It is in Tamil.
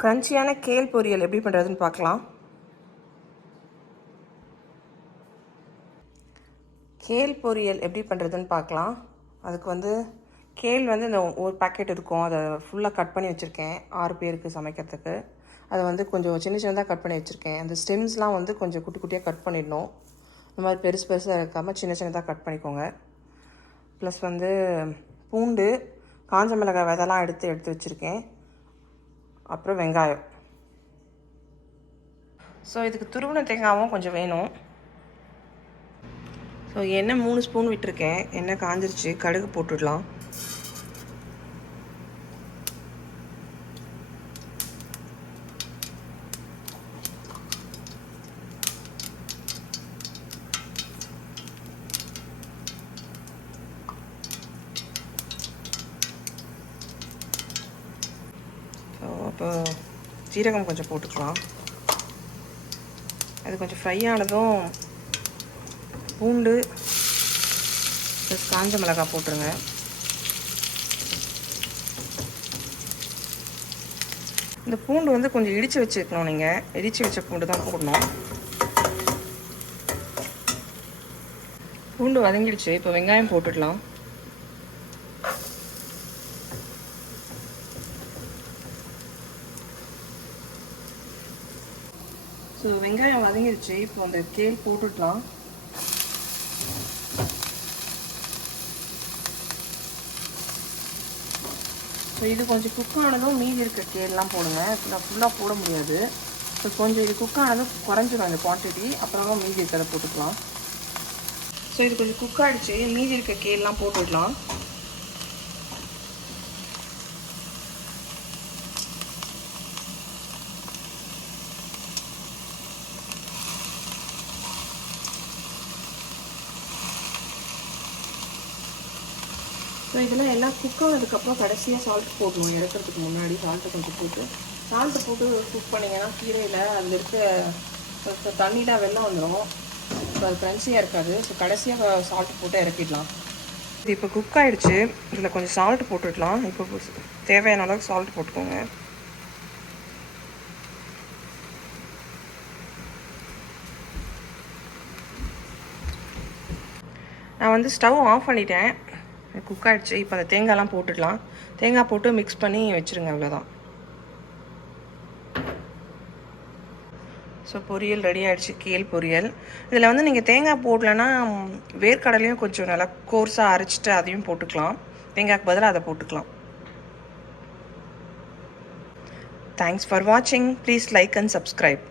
கிரன்ச்சியான கேல் பொரியல் எப்படி பண்ணுறதுன்னு பார்க்கலாம். கேல் பொரியல் எப்படி பண்ணுறதுன்னு பார்க்கலாம். அதுக்கு கேல் இந்த ஒரு பேக்கெட் இருக்கும். அதை ஃபுல்லாக கட் பண்ணி வச்சுருக்கேன் 6 பேருக்கு சமைக்கிறதுக்கு. அதை கொஞ்சம் சின்ன சின்னதாக கட் பண்ணி வச்சுருக்கேன். அந்த ஸ்டெம்ஸ்லாம் கொஞ்சம் குட்டி குட்டியாக கட் பண்ணிடணும். இந்த மாதிரி பெருசு பெருசாக இருக்காமல் சின்ன சின்னதாக கட் பண்ணிக்கோங்க. ப்ளஸ் பூண்டு, காஞ்ச மிளகாய் விதெல்லாம் எடுத்து வச்சுருக்கேன். அப்புறம் வெங்காயம். ஸோ இதுக்கு துருவின தேங்காயும் கொஞ்சம் வேணும். ஸோ எண்ணெய் 3 ஸ்பூன் விட்டுருக்கேன். எண்ணெய் காஞ்சிருச்சு. கடுகு போட்டுடலாம். ஸோ அப்போ ஜீரகம் கொஞ்சம் போட்டுக்கலாம். அது கொஞ்சம் ஃப்ரை ஆனதும் பூண்டு ப்ளஸ் காஞ்ச மிளகாய் போட்டுருங்க. இந்த பூண்டு கொஞ்சம் இடித்து வச்சுக்கணும். நீங்கள் இடித்து வச்ச பூண்டு தான் போடணும். பூண்டு வதங்கிடுச்சு. இப்போ வெங்காயம் போட்டுடலாம். ஸோ வெங்காயம் வதங்கிடுச்சு. இப்போ அந்த கேல் போட்டுடலாம். ஸோ இது கொஞ்சம் குக் ஆனதும் மீதி இருக்க கேல்லாம் போடுங்க. ஃபுல்லாக போட முடியாது. ஸோ கொஞ்சம் இது குக் ஆனதும் குறைஞ்சிடும் அந்த குவான்டிட்டி. அப்புறமா மீதி இருக்கிறத போட்டுக்கலாம். ஸோ இது கொஞ்சம் குக் ஆகிடுச்சு. மீதி இருக்க கேல்லாம் போட்டுடலாம். ஸோ இதெல்லாம் எல்லாம் குக் ஆனதுக்கப்புறம் கடைசியாக சால்ட் போடணும். இறக்கிறதுக்கு முன்னாடி சால்ட்டை கொஞ்சம் போட்டு குக் பண்ணிங்கன்னா கீரையில் அதில் இருக்க தண்ணிலாம் வெள்ளம் வந்துடும். ஸோ அது கிரன்ச்சியாக இருக்காது. ஸோ கடைசியாக சால்ட் போட்டு இறக்கிடலாம். இது இப்போ குக் ஆகிடுச்சு. இதில் கொஞ்சம் சால்ட் போட்டுடலாம். இப்போ தேவையான அளவுக்கு சால்ட் போட்டுக்கோங்க. நான் ஸ்டவ் ஆஃப் பண்ணிட்டேன். குக் ஆகிடுச்சு. இப்போ அந்த தேங்காய்லாம் போட்டுடலாம். தேங்காய் போட்டு மிக்ஸ் பண்ணி வச்சுருங்க. அவ்வளோதான். ஸோ பொரியல் ரெடி ஆகிடுச்சு. கேல் பொரியல். இதில் நீங்கள் தேங்காய் போடலன்னா வேர்க்கடலையும் கொஞ்சம் நல்லா கோர்ஸாக அரைச்சிட்டு அதையும் போட்டுக்கலாம். தேங்காய்க்கு பதிலாக அதை போட்டுக்கலாம். தேங்க்ஸ் ஃபார் வாட்சிங். Please like and subscribe.